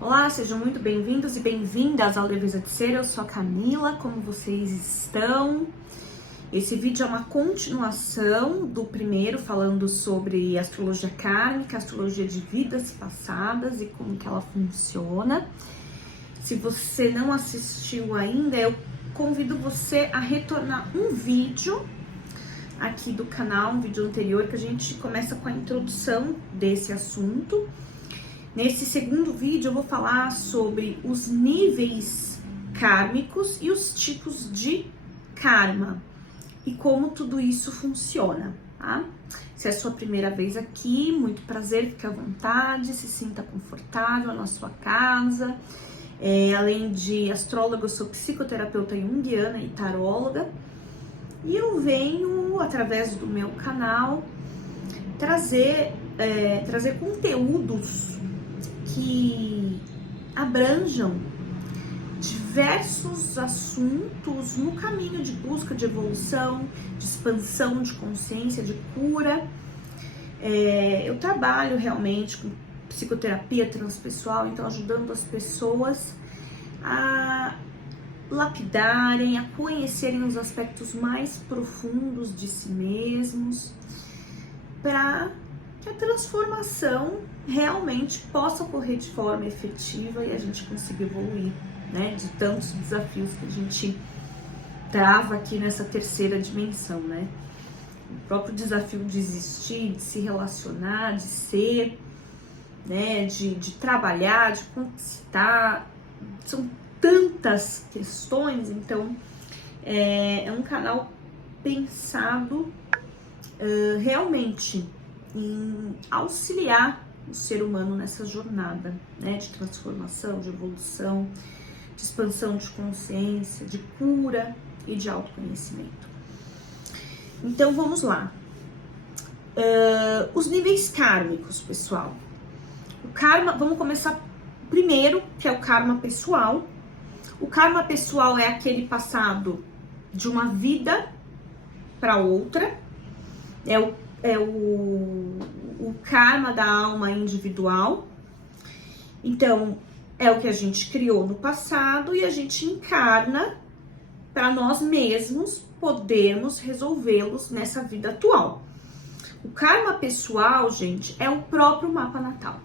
Olá, sejam muito bem-vindos e bem-vindas ao Leveza de Ser. Eu sou a Camila, como vocês estão? Esse vídeo é uma continuação do primeiro, falando sobre astrologia kármica, astrologia de vidas passadas e como que ela funciona. Se você não assistiu ainda, eu convido você a retornar um vídeo aqui do canal, um vídeo anterior, que a gente começa com a introdução desse assunto. Nesse segundo vídeo eu vou falar sobre os níveis kármicos e os tipos de karma e como tudo isso funciona, tá? Se é a sua primeira vez aqui, muito prazer, fique à vontade, se sinta confortável na sua casa. Além de astróloga, eu sou psicoterapeuta junguiana e taróloga, e eu venho, através do meu canal, trazer conteúdos que abranjam diversos assuntos no caminho de busca de evolução, de expansão de consciência, de cura. Eu trabalho realmente com psicoterapia transpessoal, então ajudando as pessoas a lapidarem, a conhecerem os aspectos mais profundos de si mesmos, para que a transformação realmente possa ocorrer de forma efetiva e a gente consiga evoluir, né, de tantos desafios que a gente trava aqui nessa terceira dimensão, né? O próprio desafio de existir, de se relacionar, de ser, né, de trabalhar, de conquistar, são tantas questões. Então é um canal pensado realmente em auxiliar o ser humano nessa jornada, né, de transformação, de evolução, de expansão de consciência, de cura e de autoconhecimento. Então vamos lá. Os níveis kármicos, pessoal. O karma, vamos começar primeiro, que é o karma pessoal. O karma pessoal é aquele passado de uma vida para outra, é o karma da alma individual. Então, é o que a gente criou no passado e a gente encarna para nós mesmos podermos resolvê-los nessa vida atual. O karma pessoal, gente, é o próprio mapa natal,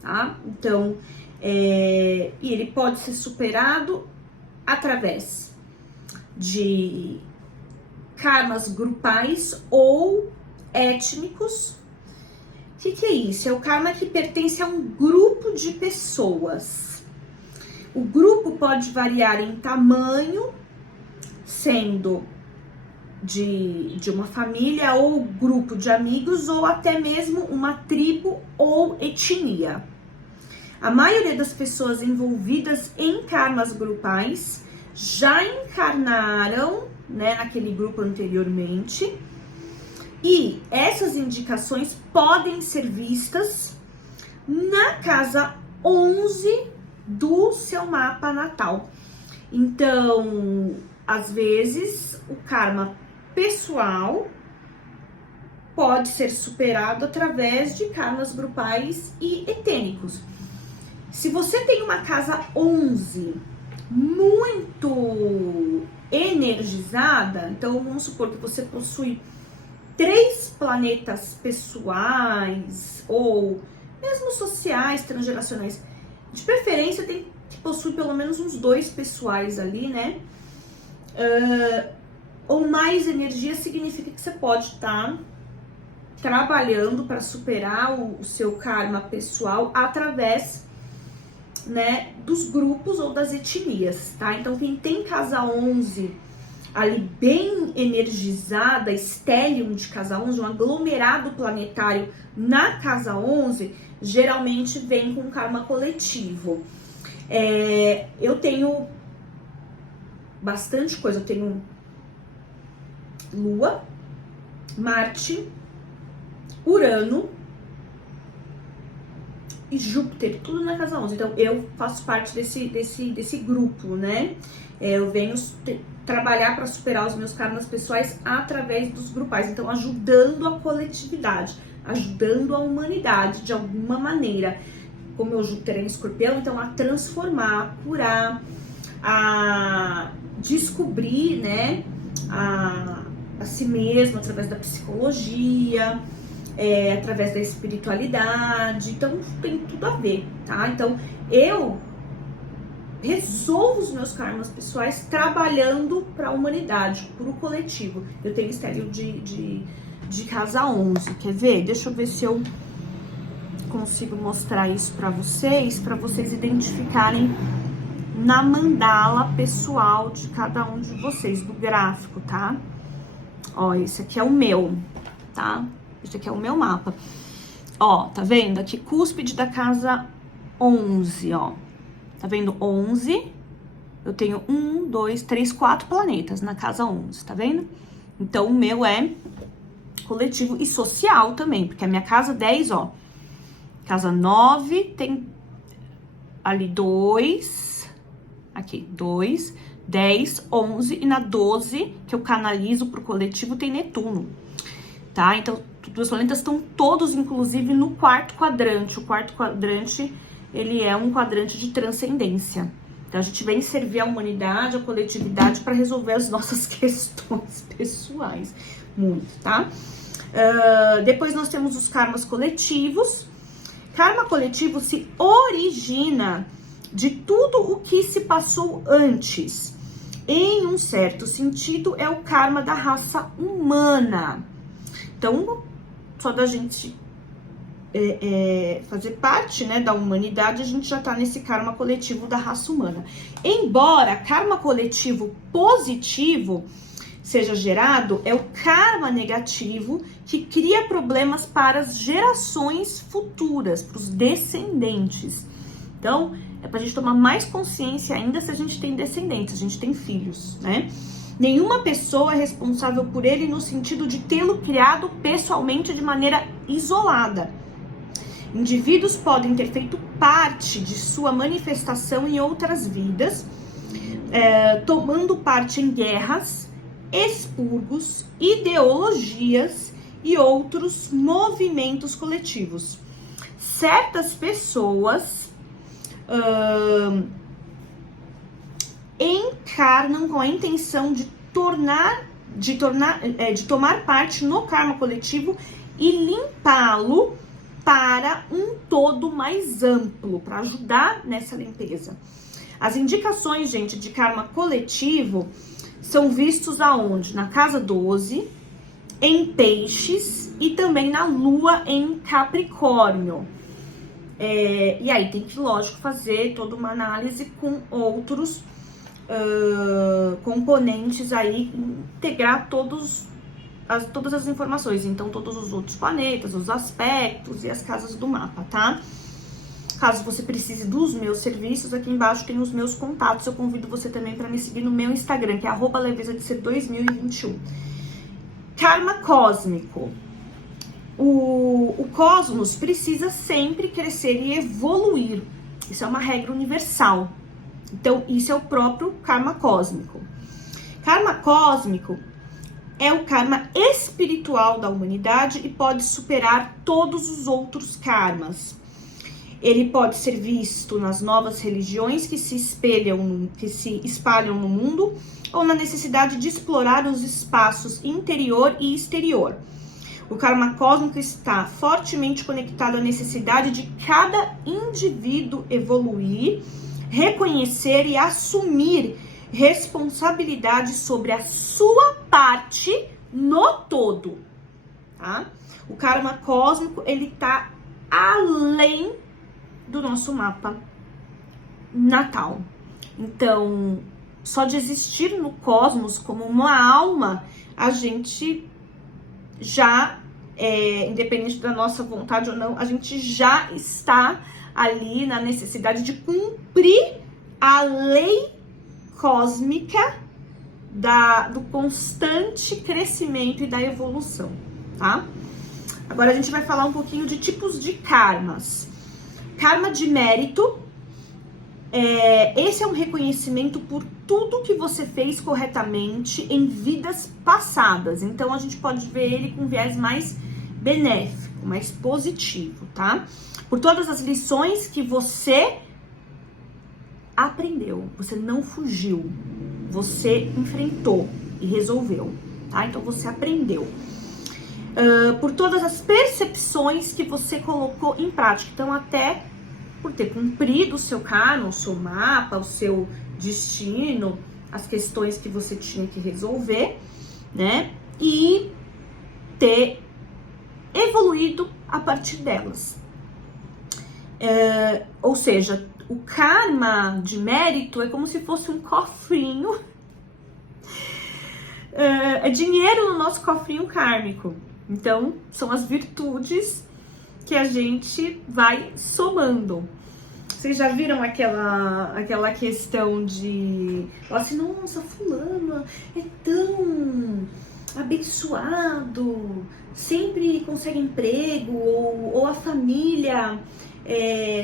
tá? Então, e ele pode ser superado através de karmas grupais ou étnicos. O que é isso? É o karma que pertence a um grupo de pessoas. O grupo pode variar em tamanho, sendo de uma família ou grupo de amigos, ou até mesmo uma tribo ou etnia. A maioria das pessoas envolvidas em karmas grupais já encarnaram, né, naquele grupo anteriormente, e essas indicações podem ser vistas na casa 11 do seu mapa natal. Então, às vezes, o karma pessoal pode ser superado através de karmas grupais e etênicos. Se você tem uma casa 11 muito energizada, então vamos supor que você possui 3 planetas pessoais ou mesmo sociais, transgeracionais. De preferência tem que possuir pelo menos uns 2 pessoais ali, né? Ou mais energia significa que você pode estar trabalhando para superar o seu karma pessoal através, né, dos grupos ou das etnias, tá? Então quem tem casa 11 ali bem energizada, stellium de casa 11, um aglomerado planetário na casa 11, geralmente vem com karma coletivo. Eu tenho bastante coisa, eu tenho Lua, Marte, Urano e Júpiter, tudo na casa 11. Então eu faço parte desse grupo, né? Eu venho trabalhar para superar os meus karmas pessoais através dos grupais, então ajudando a coletividade, ajudando a humanidade de alguma maneira, como meu Júpiter é em Escorpião, então a transformar, a curar, a descobrir, né, a si mesmo através da psicologia, através da espiritualidade. Então tem tudo a ver, tá? Então eu resolvo os meus karmas pessoais trabalhando para a humanidade, para o coletivo. Eu tenho estélio de casa 11, quer ver? Deixa eu ver se eu consigo mostrar isso para vocês identificarem na mandala pessoal de cada um de vocês, do gráfico, tá? Ó, esse aqui é o meu, tá? Esse aqui é o meu mapa. Ó, tá vendo? Aqui, cúspide da casa 11, ó. Tá vendo? 11. Eu tenho 1, 2, 3, 4 planetas na casa 11, tá vendo? Então, o meu é coletivo e social também, porque a minha casa 10, ó. Casa 9 tem ali 2, aqui, 2, 10, 11 e na 12, que eu canalizo pro coletivo, tem Netuno, tá? Então, os planetas estão todos, inclusive, no quarto quadrante. O quarto quadrante, ele é um quadrante de transcendência. Então, a gente vem servir a humanidade, a coletividade, para resolver as nossas questões pessoais. Muito, tá? Depois nós temos os karmas coletivos. Karma coletivo se origina de tudo o que se passou antes. Em um certo sentido, é o karma da raça humana. Então, só da gente fazer parte, né, da humanidade, a gente já tá nesse karma coletivo da raça humana. Embora karma coletivo positivo seja gerado, é o karma negativo que cria problemas para as gerações futuras, para os descendentes. Então, é pra gente tomar mais consciência ainda se a gente tem descendentes, a gente tem filhos, né? Nenhuma pessoa é responsável por ele no sentido de tê-lo criado pessoalmente de maneira isolada. Indivíduos podem ter feito parte de sua manifestação em outras vidas, tomando parte em guerras, expurgos, ideologias e outros movimentos coletivos. Certas pessoas encarnam com a intenção de tomar parte no karma coletivo e limpá-lo para um todo mais amplo, para ajudar nessa limpeza. As indicações, gente, de karma coletivo são vistos aonde? Na casa 12, em Peixes e também na Lua em Capricórnio. E aí tem que, lógico, fazer toda uma análise com outros componentes aí, integrar todas as informações, então todos os outros planetas, os aspectos e as casas do mapa, tá? Caso você precise dos meus serviços, aqui embaixo tem os meus contatos, eu convido você também para me seguir no meu Instagram, que é @levezadeser2021. Karma cósmico. O cosmos precisa sempre crescer e evoluir, isso é uma regra universal. Então, isso é o próprio karma cósmico. Karma cósmico é o karma espiritual da humanidade e pode superar todos os outros karmas. Ele pode ser visto nas novas religiões que se espalham no mundo ou na necessidade de explorar os espaços interior e exterior. O karma cósmico está fortemente conectado à necessidade de cada indivíduo evoluir, reconhecer e assumir responsabilidade sobre a sua parte no todo, tá? O karma cósmico, ele tá além do nosso mapa natal. Então, só de existir no cosmos como uma alma, a gente já, independente da nossa vontade ou não, a gente já está ali na necessidade de cumprir a lei cósmica do constante crescimento e da evolução, tá? Agora a gente vai falar um pouquinho de tipos de karmas. Karma de mérito, esse é um reconhecimento por tudo que você fez corretamente em vidas passadas. Então a gente pode ver ele com viés mais benéfico. o mais positivo, tá? Por todas as lições que você aprendeu, você não fugiu, você enfrentou e resolveu, tá? Então você aprendeu. Por todas as percepções que você colocou em prática, então até por ter cumprido o seu karma, o seu mapa, o seu destino, as questões que você tinha que resolver, né? E ter evoluído a partir delas. Ou seja, o karma de mérito é como se fosse um cofrinho. É dinheiro no nosso cofrinho kármico. Então, são as virtudes que a gente vai somando. Vocês já viram aquela questão de... assim, nossa, fulano é tão abençoado, sempre consegue emprego, ou a família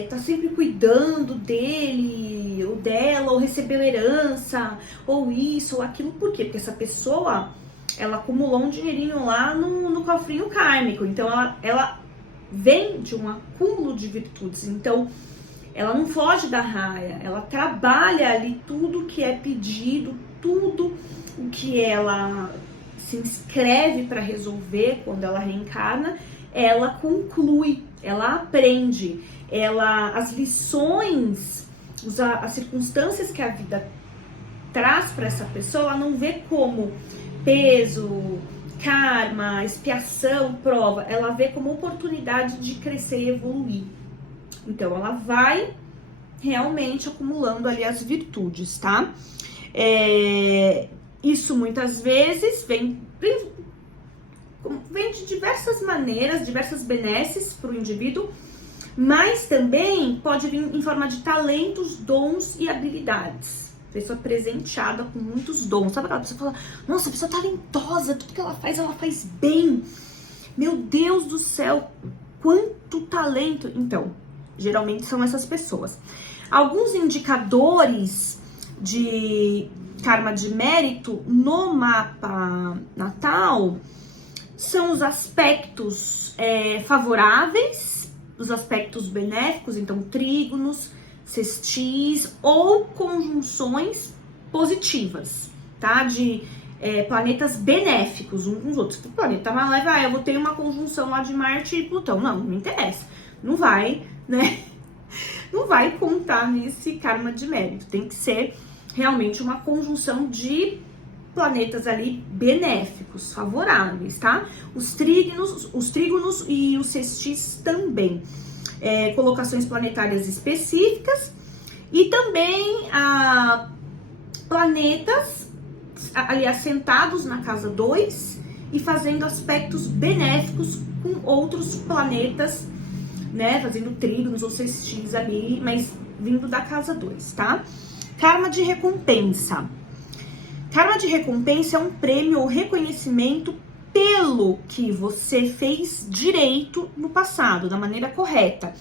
tá sempre cuidando dele, ou dela, ou recebeu herança, ou isso, ou aquilo. Por quê? Porque essa pessoa, ela acumulou um dinheirinho lá no cofrinho kármico. Então, ela vem de um acúmulo de virtudes. Então, ela não foge da raia, ela trabalha ali tudo que é pedido, tudo o que ela se inscreve para resolver quando ela reencarna, ela conclui, ela aprende, as lições, as circunstâncias que a vida traz para essa pessoa, ela não vê como peso, karma, expiação, prova, ela vê como oportunidade de crescer e evoluir. Então, ela vai realmente acumulando ali as virtudes, tá? Isso muitas vezes vem de diversas maneiras, diversas benesses para o indivíduo, mas também pode vir em forma de talentos, dons e habilidades. Pessoa presenteada com muitos dons. Sabe aquela pessoa que fala, nossa, a pessoa talentosa, tudo que ela faz bem. Meu Deus do céu, quanto talento. Então, geralmente são essas pessoas. Alguns indicadores de karma de mérito no mapa natal são os aspectos favoráveis, os aspectos benéficos, então trígonos, sextis ou conjunções positivas, tá? De planetas benéficos uns com os outros. O planeta maléfico, eu vou ter uma conjunção lá de Marte e Plutão. Não me interessa. Não vai, né? Não vai contar nesse karma de mérito. Tem que ser realmente uma conjunção de planetas ali benéficos, favoráveis, tá? Os trígonos e os sextis também. Colocações planetárias específicas e também planetas ali assentados na casa 2 e fazendo aspectos benéficos com outros planetas, né, fazendo trígonos ou sextis ali, mas vindo da casa 2, tá? Karma de recompensa. Karma de recompensa é um prêmio ou reconhecimento pelo que você fez direito no passado, da maneira correta,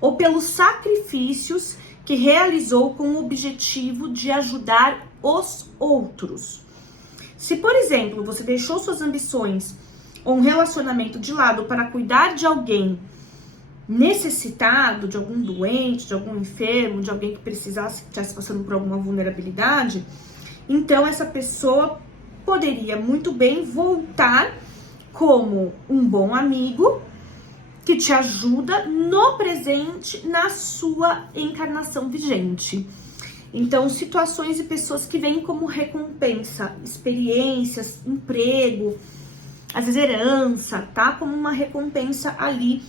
ou pelos sacrifícios que realizou com o objetivo de ajudar os outros. Se, por exemplo, você deixou suas ambições ou um relacionamento de lado para cuidar de alguém necessitado, de algum doente, de algum enfermo, de alguém que estivesse passando por alguma vulnerabilidade, então essa pessoa poderia muito bem voltar como um bom amigo que te ajuda no presente, na sua encarnação vigente. Então, situações e pessoas que vêm como recompensa, experiências, emprego, às vezes herança, tá? Como uma recompensa ali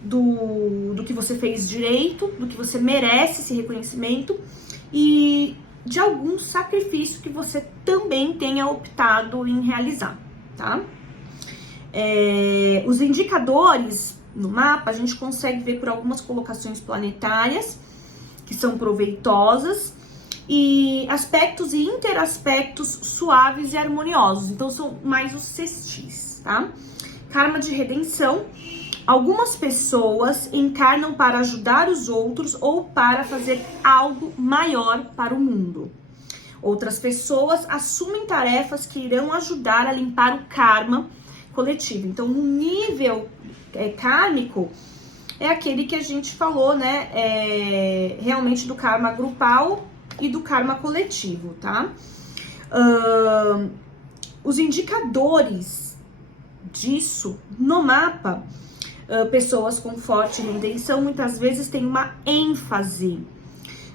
do que você fez direito, do que você merece esse reconhecimento e de algum sacrifício que você também tenha optado em realizar, tá? Os indicadores no mapa a gente consegue ver por algumas colocações planetárias que são proveitosas e aspectos e interaspectos suaves e harmoniosos. Então são mais os sextis, tá? Karma de redenção. Algumas pessoas encarnam para ajudar os outros ou para fazer algo maior para o mundo. Outras pessoas assumem tarefas que irão ajudar a limpar o karma coletivo. Então, o nível kármico é aquele que a gente falou, né? Realmente do karma grupal e do karma coletivo, tá? Os indicadores disso no mapa, pessoas com forte redenção muitas vezes têm uma ênfase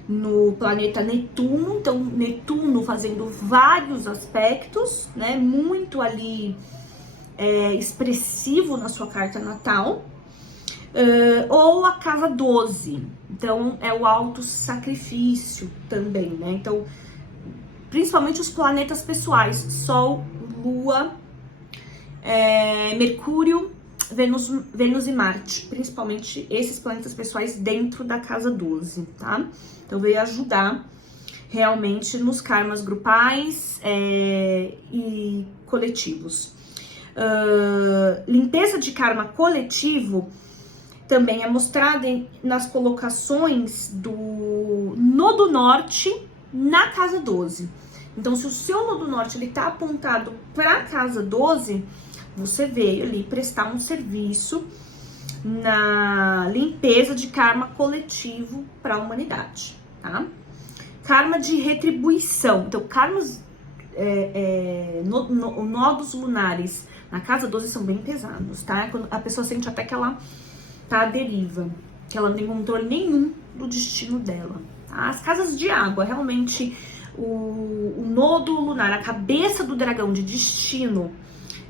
no planeta Netuno, então Netuno fazendo vários aspectos, né, muito ali expressivo na sua carta natal, ou a casa 12, então é o auto-sacrifício também, né, então principalmente os planetas pessoais, Sol, Lua, Mercúrio, Vênus e Marte, principalmente esses planetas pessoais dentro da casa 12, tá? Então veio ajudar realmente nos karmas grupais e coletivos. Limpeza de karma coletivo também é mostrada nas colocações do nodo norte na casa 12. Então, se o seu nodo norte ele tá apontado para a casa 12, você veio ali prestar um serviço na limpeza de karma coletivo para a humanidade, tá? Karma de retribuição. Então, karmas, nodos lunares na casa 12 são bem pesados, tá? Quando a pessoa sente até que ela tá à deriva, que ela não tem controle nenhum do destino dela, tá? As casas de água, realmente, o nodo lunar, a cabeça do dragão de destino,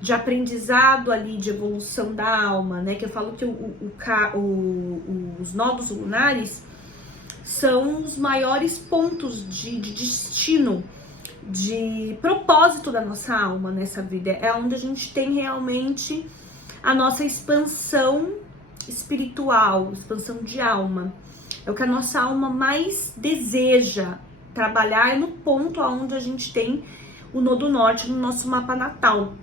de aprendizado ali, de evolução da alma, né? Que eu falo que os nodos lunares são os maiores pontos de destino, de propósito da nossa alma nessa vida. É onde a gente tem realmente a nossa expansão espiritual, expansão de alma. É o que a nossa alma mais deseja trabalhar, no ponto onde a gente tem o nodo norte no nosso mapa natal.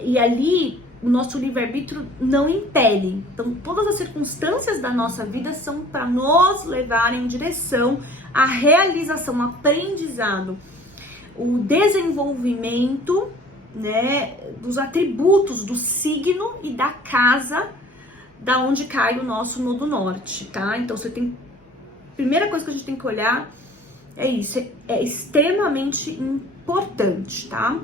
E ali o nosso livre-arbítrio não impele. Então, todas as circunstâncias da nossa vida são para nos levar em direção à realização, aprendizado, o desenvolvimento, né, dos atributos do signo e da casa da onde cai o nosso nodo norte, tá? Então, você tem... Primeira coisa que a gente tem que olhar é isso, é extremamente importante, tá?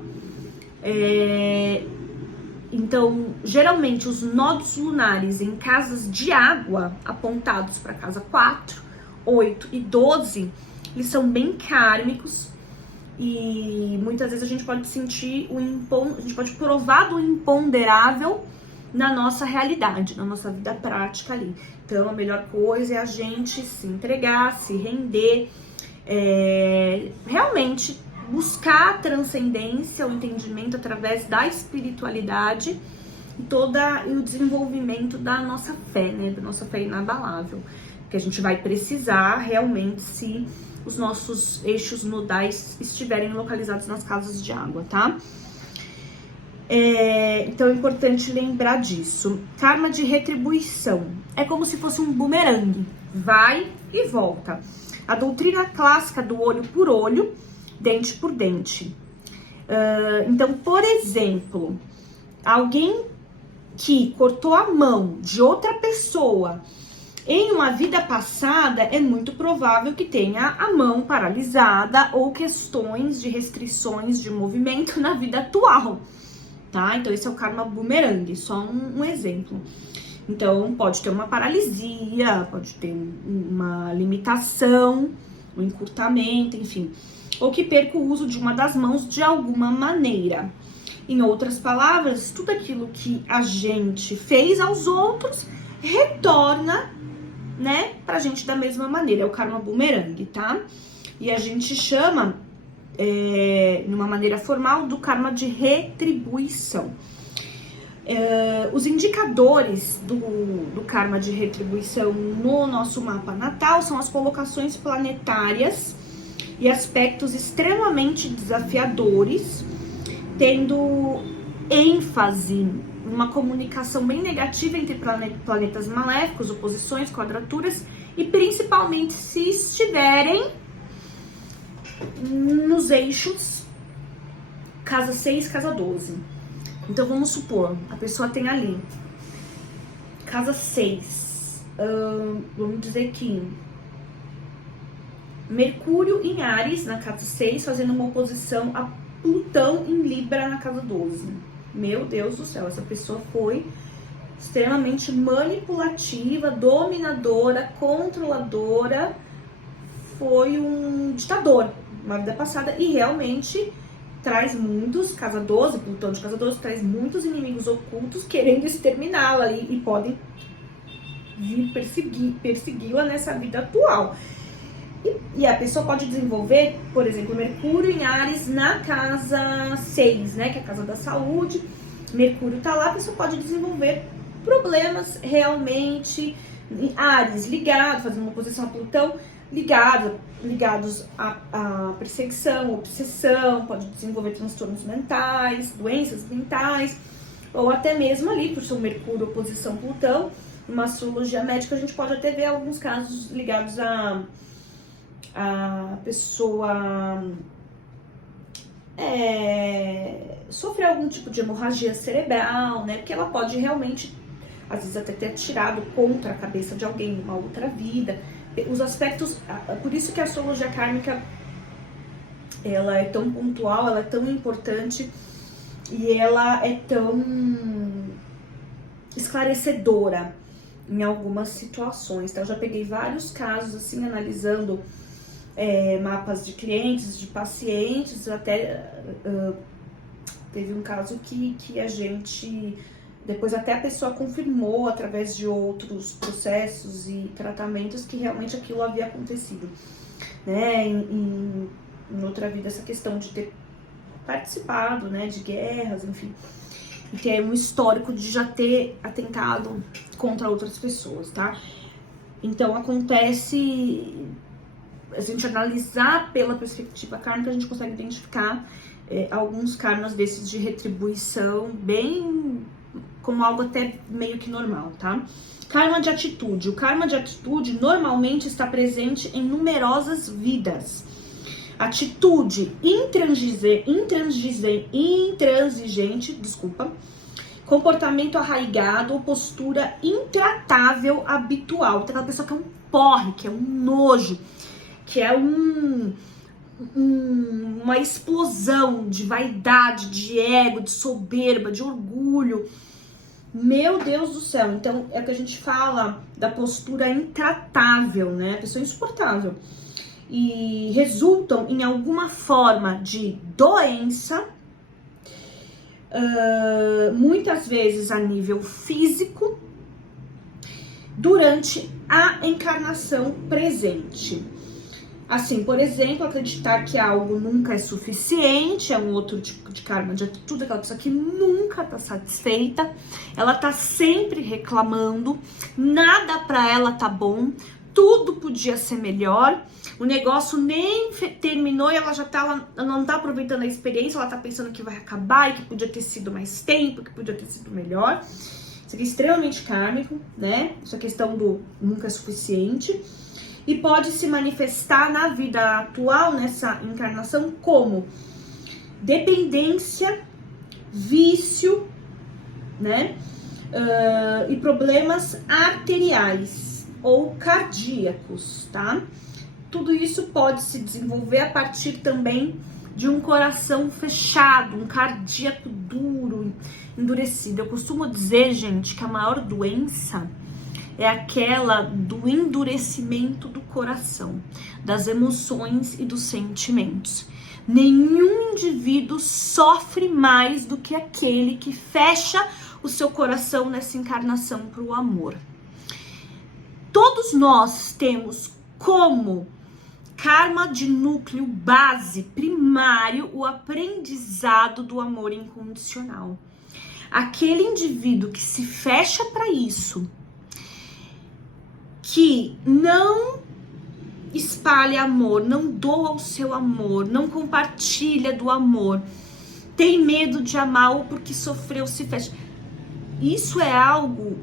Então, geralmente, os nodos lunares em casas de água, apontados para casa 4, 8 e 12, eles são bem kármicos e muitas vezes a gente pode sentir a gente pode provar do imponderável na nossa realidade, na nossa vida prática ali. Então, a melhor coisa é a gente se entregar, se render, realmente buscar a transcendência, o entendimento através da espiritualidade e o desenvolvimento da nossa fé, né? Da nossa fé inabalável. Que a gente vai precisar realmente se os nossos eixos nodais estiverem localizados nas casas de água, tá? Então é importante lembrar disso. Karma de retribuição. É como se fosse um bumerangue. Vai e volta. A doutrina clássica do olho por olho, dente por dente. Então, por exemplo, alguém que cortou a mão de outra pessoa em uma vida passada, é muito provável que tenha a mão paralisada ou questões de restrições de movimento na vida atual, tá? Então, esse é o karma bumerangue, só um exemplo. Então, pode ter uma paralisia, pode ter uma limitação, um encurtamento, enfim, ou que perca o uso de uma das mãos de alguma maneira. Em outras palavras, tudo aquilo que a gente fez aos outros retorna, né, pra gente da mesma maneira. É o karma bumerangue, tá? E a gente chama, numa maneira formal, do karma de retribuição. Os indicadores do karma de retribuição no nosso mapa natal são as colocações planetárias e aspectos extremamente desafiadores, tendo ênfase numa comunicação bem negativa entre planetas maléficos, oposições, quadraturas, e principalmente se estiverem nos eixos casa 6, casa 12. Então vamos supor, a pessoa tem ali casa 6, vamos dizer que Mercúrio em Áries na casa 6, fazendo uma oposição a Plutão em Libra na casa 12. Meu Deus do céu, essa pessoa foi extremamente manipulativa, dominadora, controladora, foi um ditador na vida passada e realmente traz muitos, casa 12, Plutão de casa 12, traz muitos inimigos ocultos querendo exterminá-la e podem vir persegui-la nessa vida atual. E a pessoa pode desenvolver, por exemplo, Mercúrio em Áries na casa 6, né, que é a casa da saúde. Mercúrio tá lá, a pessoa pode desenvolver problemas realmente em Áries, ligado, fazendo uma oposição a Plutão, ligados à perseguição, obsessão, pode desenvolver transtornos mentais, doenças mentais, ou até mesmo ali, por ser um Mercúrio oposição Plutão, numa astrologia médica, a gente pode até ver alguns casos ligados a pessoa sofrer algum tipo de hemorragia cerebral, né? Porque ela pode realmente, às vezes, até ter atirado contra a cabeça de alguém em uma outra vida. Os aspectos, por isso que a astrologia kármica ela é tão pontual, ela é tão importante e ela é tão esclarecedora em algumas situações. Então, eu já peguei vários casos assim, analisando mapas de clientes, de pacientes, até teve um caso que a gente, depois até a pessoa confirmou através de outros processos e tratamentos que realmente aquilo havia acontecido, né, em outra vida, essa questão de ter participado, né, de guerras, enfim, e ter um histórico de já ter atentado contra outras pessoas, tá? Então acontece, a gente analisar pela perspectiva kármica, a gente consegue identificar alguns karmas desses de retribuição bem como algo até meio que normal, tá? Karma de atitude. O karma de atitude normalmente está presente em numerosas vidas. Atitude intransigente, comportamento arraigado ou postura intratável habitual. Tem aquela pessoa que é um porre, que é um nojo, que é uma explosão de vaidade, de ego, de soberba, de orgulho. Meu Deus do céu. Então é que a gente fala da postura intratável, né? A pessoa insuportável. E resultam em alguma forma de doença, muitas vezes a nível físico, durante a encarnação presente. Assim, por exemplo, acreditar que algo nunca é suficiente, é um outro tipo de karma de atitude, aquela pessoa que nunca tá satisfeita, ela tá sempre reclamando, nada pra ela tá bom, tudo podia ser melhor, o negócio nem terminou e ela já tá, ela não tá aproveitando a experiência, ela tá pensando que vai acabar e que podia ter sido mais tempo, que podia ter sido melhor. Isso aqui é extremamente kármico, né? Essa questão do nunca é suficiente. E pode se manifestar na vida atual, nessa encarnação, como dependência, vício, né? E problemas arteriais ou cardíacos, tá? Tudo isso pode se desenvolver a partir também de um coração fechado, um cardíaco duro, endurecido. Eu costumo dizer, gente, que a maior doença é aquela do endurecimento do coração, das emoções e dos sentimentos. Nenhum indivíduo sofre mais do que aquele que fecha o seu coração nessa encarnação para o amor. Todos nós temos como karma de núcleo base primário o aprendizado do amor incondicional. Aquele indivíduo que se fecha para isso, que não espalha amor, não doa o seu amor, não compartilha do amor, tem medo de amar ou porque sofreu, se fecha. Isso é algo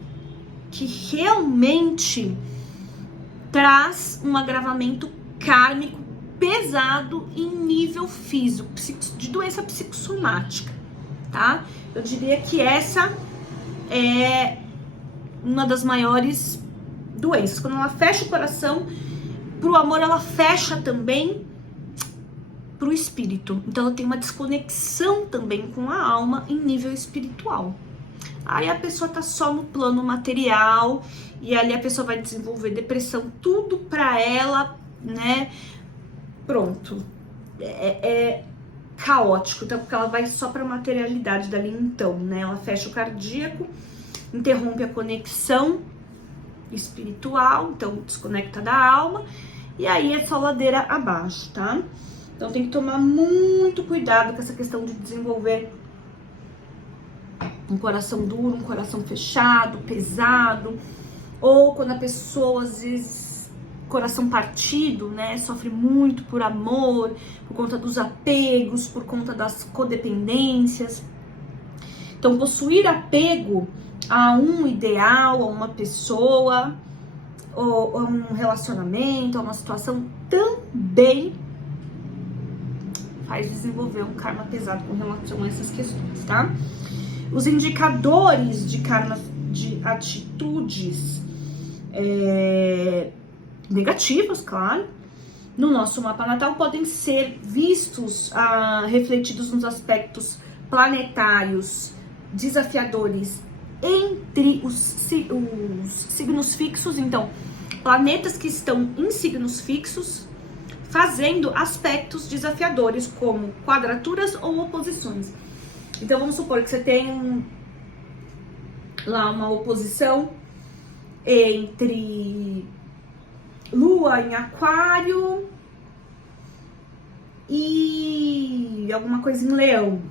que realmente traz um agravamento kármico pesado em nível físico, de doença psicossomática, tá? Eu diria que essa é uma das maiores doenças. Quando ela fecha o coração pro amor, ela fecha também pro espírito. Então ela tem uma desconexão também com a alma em nível espiritual. Aí a pessoa tá só no plano material e ali a pessoa vai desenvolver depressão, tudo pra ela, né? Pronto. É caótico, então, porque ela vai só pra materialidade dali então, né? Ela fecha o cardíaco, interrompe a conexão espiritual, então desconecta da alma, e aí é só ladeira abaixo, tá? Então tem que tomar muito cuidado com essa questão de desenvolver um coração duro, um coração fechado, pesado, ou quando a pessoa, às vezes, coração partido, né, sofre muito por amor, por conta dos apegos, por conta das codependências. Então, possuir apego a um ideal, a uma pessoa, ou a um relacionamento, a uma situação, também faz desenvolver um karma pesado com relação a essas questões, tá? Os indicadores de karma, de atitudes negativas, claro, no nosso mapa natal podem ser vistos, refletidos nos aspectos planetários desafiadores entre os signos fixos. Então, planetas que estão em signos fixos fazendo aspectos desafiadores, como quadraturas ou oposições. Então, vamos supor que você tem lá uma oposição entre Lua em Aquário e alguma coisa em Leão,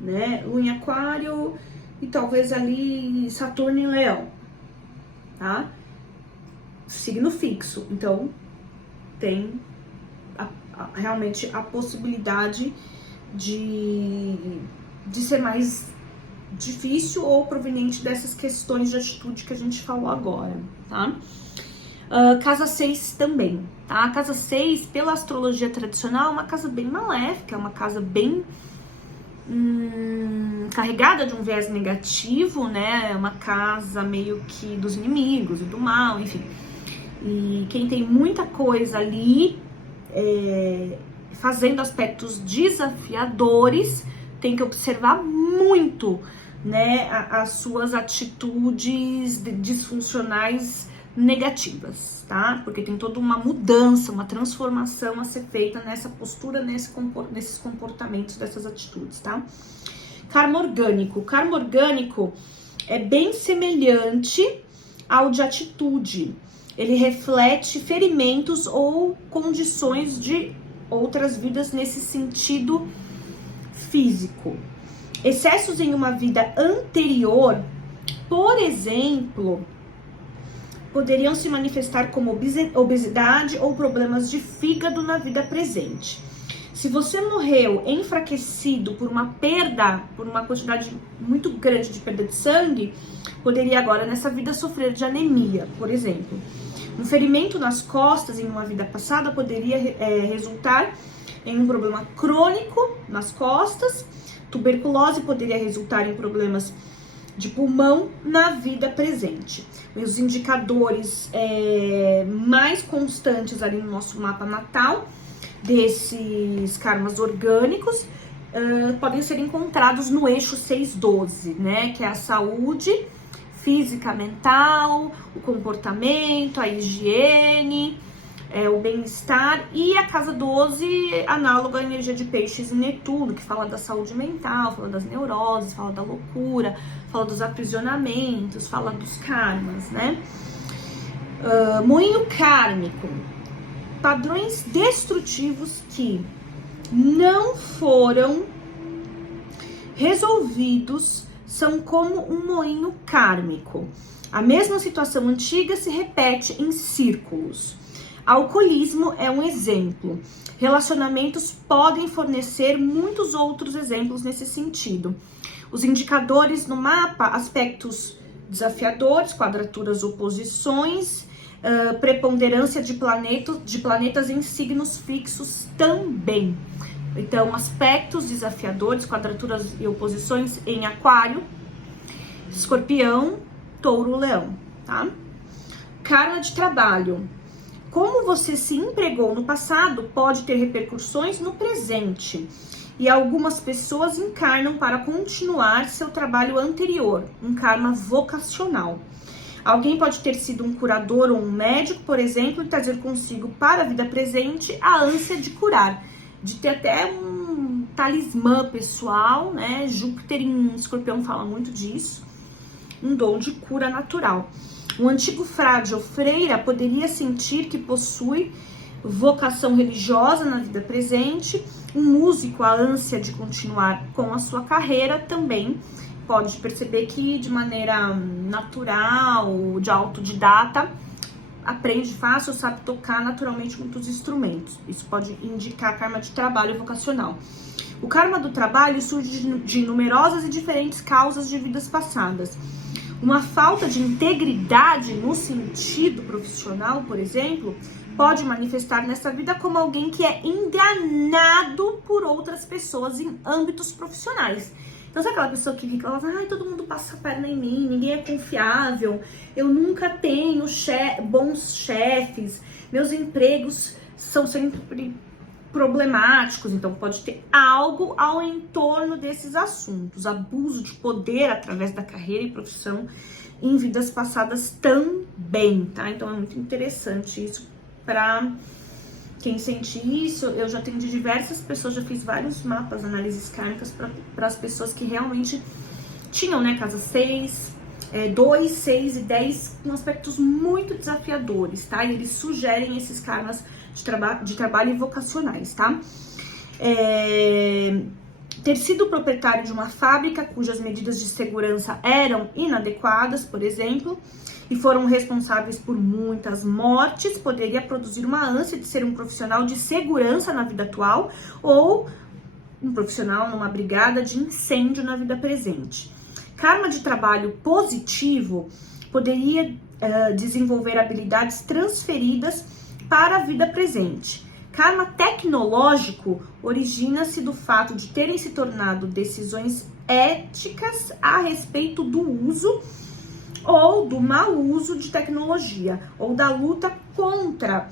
né? Lua em Aquário e talvez ali Saturno em Leão, tá? Signo fixo. Então, tem realmente a possibilidade de ser mais difícil ou proveniente dessas questões de atitude que a gente falou agora, tá? Casa 6 também, tá? A casa 6, pela astrologia tradicional, é uma casa bem maléfica, é uma casa bem carregada de um viés negativo, né? É uma casa meio que dos inimigos e do mal, enfim. E quem tem muita coisa ali fazendo aspectos desafiadores tem que observar muito, né, as suas atitudes disfuncionais negativas, tá? Porque tem toda uma mudança, uma transformação a ser feita nessa postura, nesses comportamentos, dessas atitudes, tá? Karma orgânico. Karma orgânico é bem semelhante ao de atitude. Ele reflete ferimentos ou condições de outras vidas nesse sentido físico. Excessos em uma vida anterior, por exemplo, poderiam se manifestar como obesidade ou problemas de fígado na vida presente. Se você morreu enfraquecido por uma perda, por uma quantidade muito grande de perda de sangue, poderia agora nessa vida sofrer de anemia, por exemplo. Um ferimento nas costas em uma vida passada poderia resultar em um problema crônico nas costas. Tuberculose poderia resultar em problemas de pulmão na vida presente. E os indicadores mais constantes ali no nosso mapa natal desses karmas orgânicos podem ser encontrados no eixo 612, né? Que é a saúde física, mental, o comportamento, a higiene, o bem-estar, e a casa 12, análoga à energia de Peixes e Netuno, que fala da saúde mental, fala das neuroses, fala da loucura, fala dos aprisionamentos, fala dos karmas, né? Moinho kármico, padrões destrutivos que não foram resolvidos são como um moinho kármico. A mesma situação antiga se repete em círculos. Alcoolismo é um exemplo. Relacionamentos podem fornecer muitos outros exemplos nesse sentido. Os indicadores no mapa, aspectos desafiadores, quadraturas, oposições, preponderância de planetas em signos fixos também. Então, aspectos desafiadores, quadraturas e oposições em Aquário, Escorpião, Touro, Leão, tá? Karma de trabalho. Como você se empregou no passado pode ter repercussões no presente. E algumas pessoas encarnam para continuar seu trabalho anterior, um karma vocacional. Alguém pode ter sido um curador ou um médico, por exemplo, e trazer consigo para a vida presente a ânsia de curar, de ter até um talismã pessoal, né? Júpiter em Escorpião fala muito disso, um dom de cura natural. Um antigo frade ou freira poderia sentir que possui vocação religiosa na vida presente. Um músico, a ânsia de continuar com a sua carreira, também pode perceber que de maneira natural, de autodidata, aprende fácil, sabe tocar naturalmente muitos instrumentos. Isso pode indicar karma de trabalho vocacional. O karma do trabalho surge de numerosas e diferentes causas de vidas passadas. Uma falta de integridade no sentido profissional, por exemplo, pode manifestar nessa vida como alguém que é enganado por outras pessoas em âmbitos profissionais. Então, sabe aquela pessoa que fica, ai, todo mundo passa a perna em mim, ninguém é confiável, eu nunca tenho bons chefes, meus empregos são sempre problemáticos. Então, pode ter algo ao entorno desses assuntos. Abuso de poder através da carreira e profissão em vidas passadas também, tá? Então, é muito interessante isso para quem sente isso. Eu já atendi diversas pessoas, já fiz vários mapas, análises kármicas para as pessoas que realmente tinham, né, casa 6, 2, 6 e 10 com aspectos muito desafiadores, tá? E eles sugerem esses karmas de trabalho e vocacionais, tá? Ter sido proprietário de uma fábrica cujas medidas de segurança eram inadequadas, por exemplo, e foram responsáveis por muitas mortes, poderia produzir uma ânsia de ser um profissional de segurança na vida atual ou um profissional numa brigada de incêndio na vida presente. Karma de trabalho positivo poderia desenvolver habilidades transferidas para a vida presente. Karma tecnológico origina-se do fato de terem se tornado decisões éticas a respeito do uso ou do mau uso de tecnologia, ou da luta contra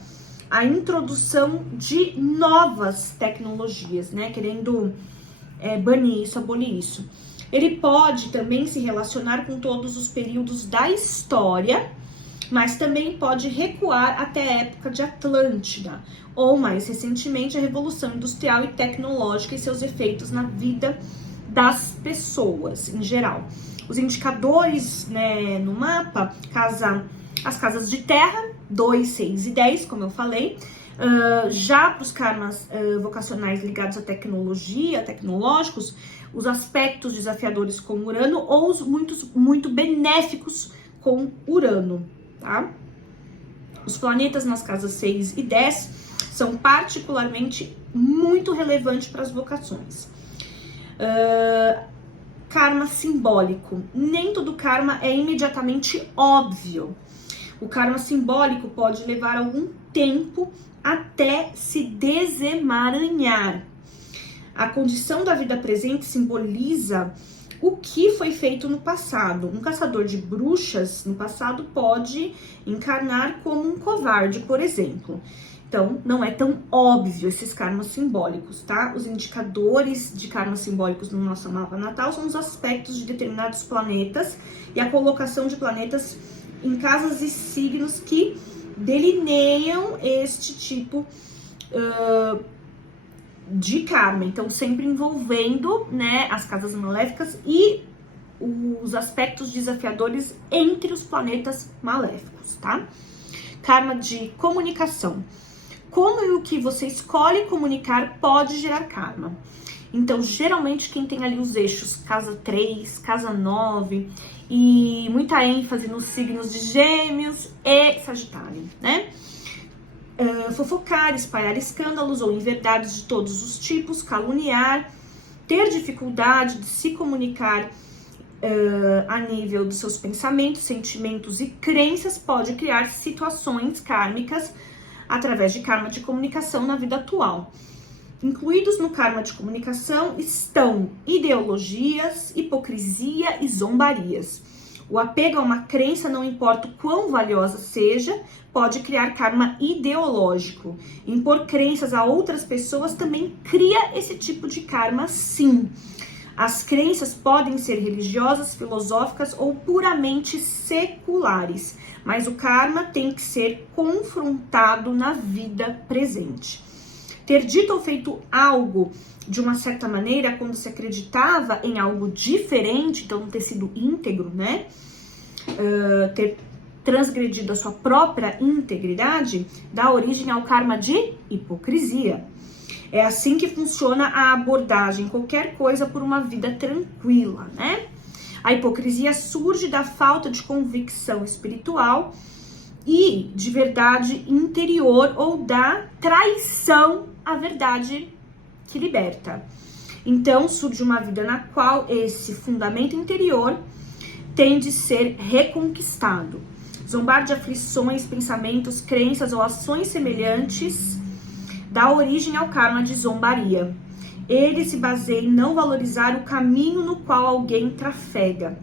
a introdução de novas tecnologias, né? Querendo banir isso, abolir isso. Ele pode também se relacionar com todos os períodos da história, mas também pode recuar até a época de Atlântida, ou mais recentemente a Revolução Industrial e Tecnológica e seus efeitos na vida das pessoas em geral. Os indicadores, né, no mapa, as casas de terra, 2, 6 e 10, como eu falei. Já para os karmas vocacionais ligados à tecnologia, tecnológicos, os aspectos desafiadores com Urano ou os muito benéficos com Urano, tá? Os planetas nas casas 6 e 10 são particularmente muito relevantes para as vocações. Karma simbólico. Nem todo karma é imediatamente óbvio. O karma simbólico pode levar algum tempo até se desemaranhar. A condição da vida presente simboliza o que foi feito no passado. Um caçador de bruxas no passado pode encarnar como um covarde, por exemplo. Então, não é tão óbvio esses karmas simbólicos, tá? Os indicadores de karmas simbólicos no nosso mapa natal são os aspectos de determinados planetas e a colocação de planetas em casas e signos que delineiam este tipo de karma. Então, sempre envolvendo, né, as casas maléficas e os aspectos desafiadores entre os planetas maléficos, tá? Karma de comunicação. Como e o que você escolhe comunicar pode gerar karma. Então, geralmente, quem tem ali os eixos casa 3, casa 9 e muita ênfase nos signos de Gêmeos e Sagitário, né? Fofocar, espalhar escândalos ou inverdades de todos os tipos, caluniar, ter dificuldade de se comunicar a nível dos seus pensamentos, sentimentos e crenças pode criar situações kármicas através de karma de comunicação na vida atual. Incluídos no karma de comunicação estão ideologias, hipocrisia e zombarias. O apego a uma crença, não importa o quão valiosa seja, pode criar karma ideológico. Impor crenças a outras pessoas também cria esse tipo de karma, sim. As crenças podem ser religiosas, filosóficas ou puramente seculares, mas o karma tem que ser confrontado na vida presente. Ter dito ou feito algo de uma certa maneira quando se acreditava em algo diferente, então não ter sido íntegro, né? Ter transgredido a sua própria integridade, dá origem ao karma de hipocrisia. É assim que funciona a abordagem, qualquer coisa por uma vida tranquila, né? A hipocrisia surge da falta de convicção espiritual e de verdade interior ou da traição à verdade que liberta. Então surge uma vida na qual esse fundamento interior tem de ser reconquistado. Zombar de aflições, pensamentos, crenças ou ações semelhantes dá origem ao karma de zombaria. Ele se baseia em não valorizar o caminho no qual alguém trafega.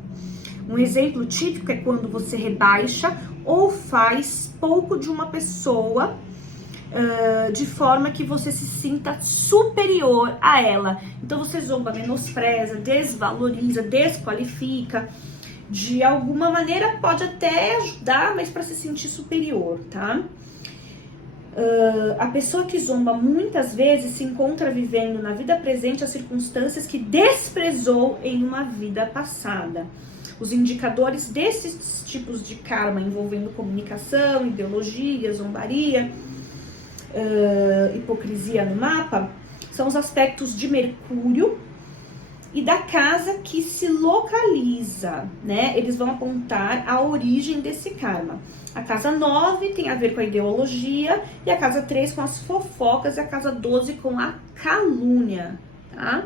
Um exemplo típico é quando você rebaixa ou faz pouco de uma pessoa de forma que você se sinta superior a ela. Então você zomba, menospreza, desvaloriza, desqualifica. De alguma maneira pode até ajudar, mas para se sentir superior, tá? A pessoa que zomba muitas vezes se encontra vivendo na vida presente as circunstâncias que desprezou em uma vida passada. Os indicadores desses tipos de karma envolvendo comunicação, ideologia, zombaria, hipocrisia no mapa, são os aspectos de Mercúrio e da casa que se localiza, né? Eles vão apontar a origem desse karma. A casa 9 tem a ver com a ideologia, e a casa 3 com as fofocas, e a casa 12 com a calúnia, tá?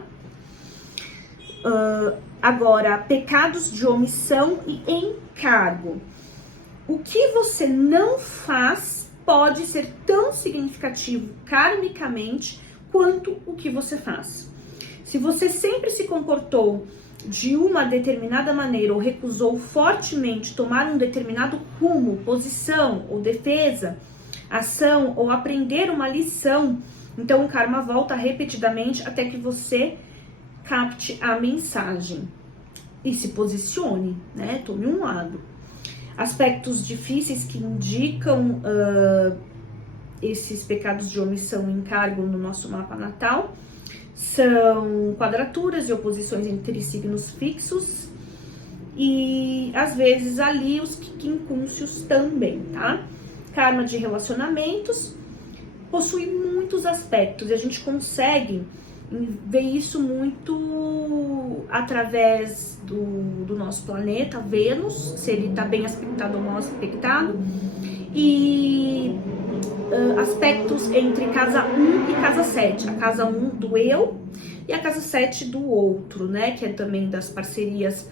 Agora, pecados de omissão e encargo. O que você não faz pode ser tão significativo karmicamente quanto o que você faz. Se você sempre se comportou de uma determinada maneira ou recusou fortemente tomar um determinado rumo, posição ou defesa, ação ou aprender uma lição, então o karma volta repetidamente até que você capte a mensagem e se posicione, né? Tome um lado. Aspectos difíceis que indicam esses pecados de omissão e encargo no nosso mapa natal são quadraturas e oposições entre signos fixos e, às vezes, ali os quincúncios também, tá? Karma de relacionamentos possui muitos aspectos e a gente consegue ver isso muito através do nosso planeta, Vênus, se ele tá bem aspectado ou mal aspectado, e aspectos entre casa 1 e casa 7. A casa 1 do eu e a casa 7 do outro, né? Que é também das parcerias,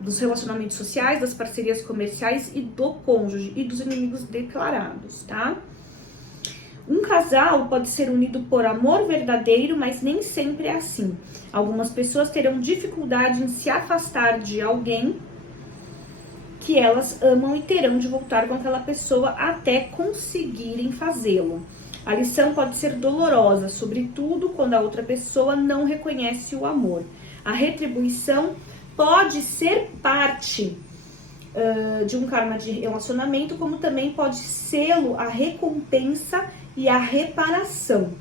dos relacionamentos sociais, das parcerias comerciais e do cônjuge e dos inimigos declarados, tá? Um casal pode ser unido por amor verdadeiro, mas nem sempre é assim. Algumas pessoas terão dificuldade em se afastar de alguém que elas amam e terão de voltar com aquela pessoa até conseguirem fazê-lo. A lição pode ser dolorosa, sobretudo quando a outra pessoa não reconhece o amor. A retribuição pode ser parte de um karma de relacionamento, como também pode sê-lo a recompensa e a reparação.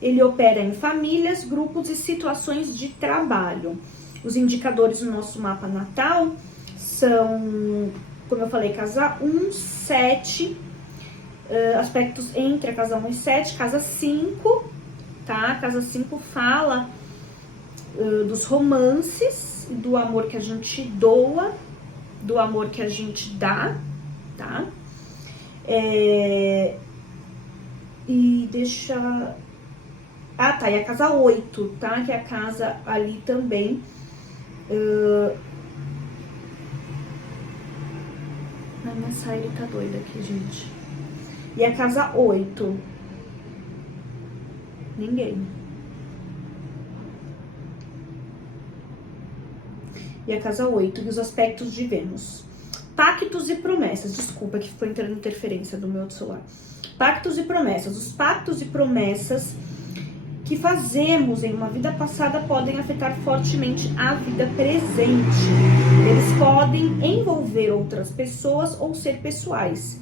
Ele opera em famílias, grupos e situações de trabalho. Os indicadores do nosso mapa natal são, como eu falei, casa 1, 7, aspectos entre a casa 1 e 7, casa 5, tá? A casa 5 fala dos romances, do amor que a gente doa, do amor que a gente dá, tá? E deixa... Ah, tá, e a casa 8, tá? Que é a casa ali também... Minha saída tá doida aqui, gente. E a casa 8 Ninguém. E a casa 8, e os aspectos de Vênus. Pactos e promessas. Desculpa que foi entrando interferência do meu outro celular. Pactos e promessas. Os pactos e promessas que fazemos em uma vida passada podem afetar fortemente a vida presente. Eles podem envolver outras pessoas ou ser pessoais.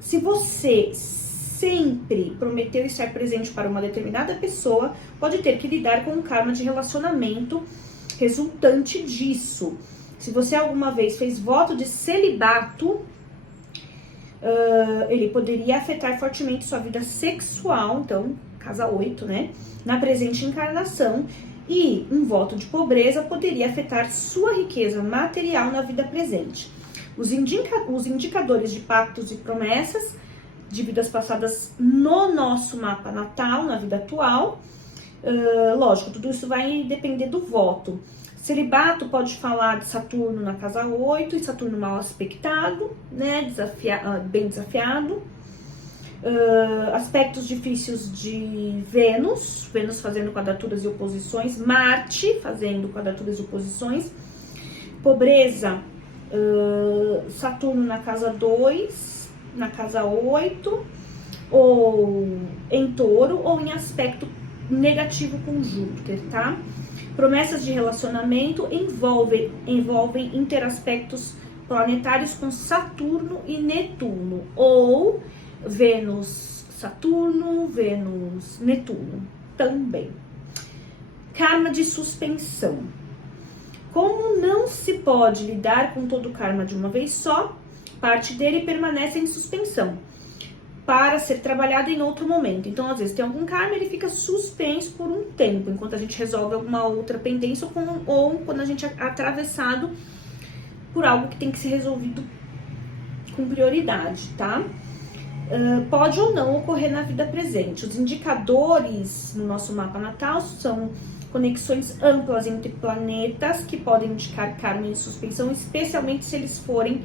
Se você sempre prometeu estar presente para uma determinada pessoa, pode ter que lidar com o karma de relacionamento resultante disso. Se você alguma vez fez voto de celibato, ele poderia afetar fortemente sua vida sexual, então, casa 8, né? Na presente encarnação, e um voto de pobreza poderia afetar sua riqueza material na vida presente. Os indicadores de pactos e promessas de vidas passadas no nosso mapa natal, na vida atual, lógico, tudo isso vai depender do voto. Celibato pode falar de Saturno na casa 8 e Saturno mal aspectado, né? Bem desafiado. Aspectos difíceis de Vênus fazendo quadraturas e oposições, Marte fazendo quadraturas e oposições, pobreza, Saturno na casa 2, na casa 8, ou em touro, ou em aspecto negativo com Júpiter, tá? Promessas de relacionamento envolvem interaspectos planetários com Saturno e Netuno, ou Vênus-Saturno, Vênus-Netuno também. Karma de suspensão. Como não se pode lidar com todo o karma de uma vez só, parte dele permanece em suspensão para ser trabalhado em outro momento. Então, às vezes, tem algum karma, ele fica suspenso por um tempo, enquanto a gente resolve alguma outra pendência ou quando a gente é atravessado por algo que tem que ser resolvido com prioridade, tá? Pode ou não ocorrer na vida presente. Os indicadores no nosso mapa natal são conexões amplas entre planetas que podem indicar karma em suspensão, especialmente se eles forem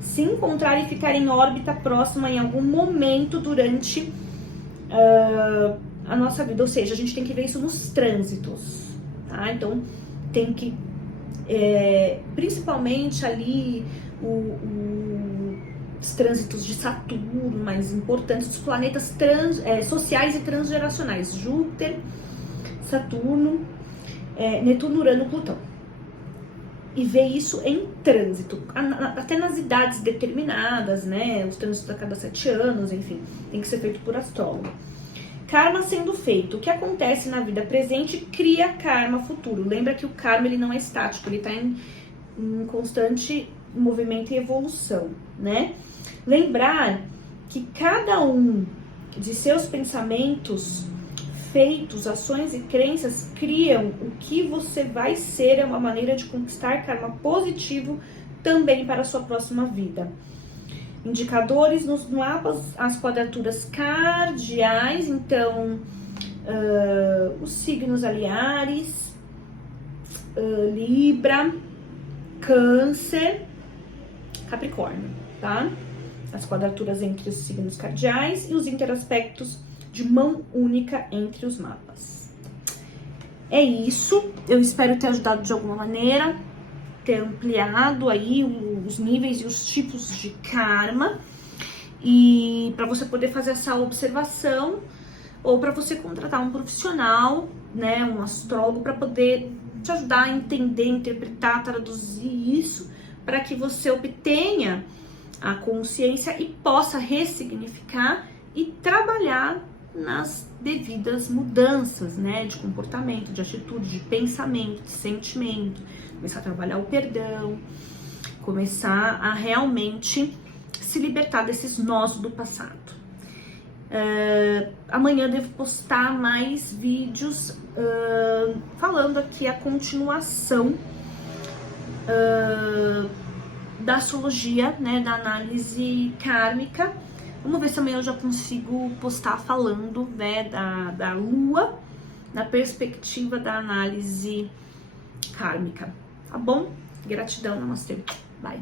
se encontrar e ficar em órbita próxima em algum momento durante a nossa vida. Ou seja, a gente tem que ver isso nos trânsitos, tá? Então, tem que, principalmente ali, os trânsitos de Saturno, mais importantes, os planetas sociais e transgeracionais, Júpiter, Saturno, Netuno, Urano, Plutão. E ver isso em trânsito, até nas idades determinadas, né? Os trânsitos a cada 7 anos, enfim, tem que ser feito por astrólogo. Karma sendo feito, o que acontece na vida presente cria karma futuro. Lembra que o karma ele não é estático, ele está em constante movimento e evolução, né? Lembrar que cada um de seus pensamentos, feitos, ações e crenças criam o que você vai ser, é uma maneira de conquistar karma positivo também para a sua próxima vida. Indicadores nos mapas, as quadraturas cardiais, então os signos ali, Áries, Libra, Câncer, Capricórnio, tá? As quadraturas entre os signos cardiais e os interaspectos de mão única entre os mapas. É isso, eu espero ter ajudado de alguma maneira, ter ampliado aí os níveis e os tipos de karma, e para você poder fazer essa observação, ou para você contratar um profissional, né, um astrólogo, para poder te ajudar a entender, interpretar, traduzir isso, para que você obtenha a consciência e possa ressignificar e trabalhar nas devidas mudanças, né, de comportamento, de atitude, de pensamento, de sentimento, começar a trabalhar o perdão, começar a realmente se libertar desses nós do passado. Amanhã devo postar mais vídeos falando aqui a continuação da astrologia, né, da análise kármica. Vamos ver se amanhã eu já consigo postar falando, né, da Lua na perspectiva da análise kármica, tá bom? Gratidão, namastê, bye.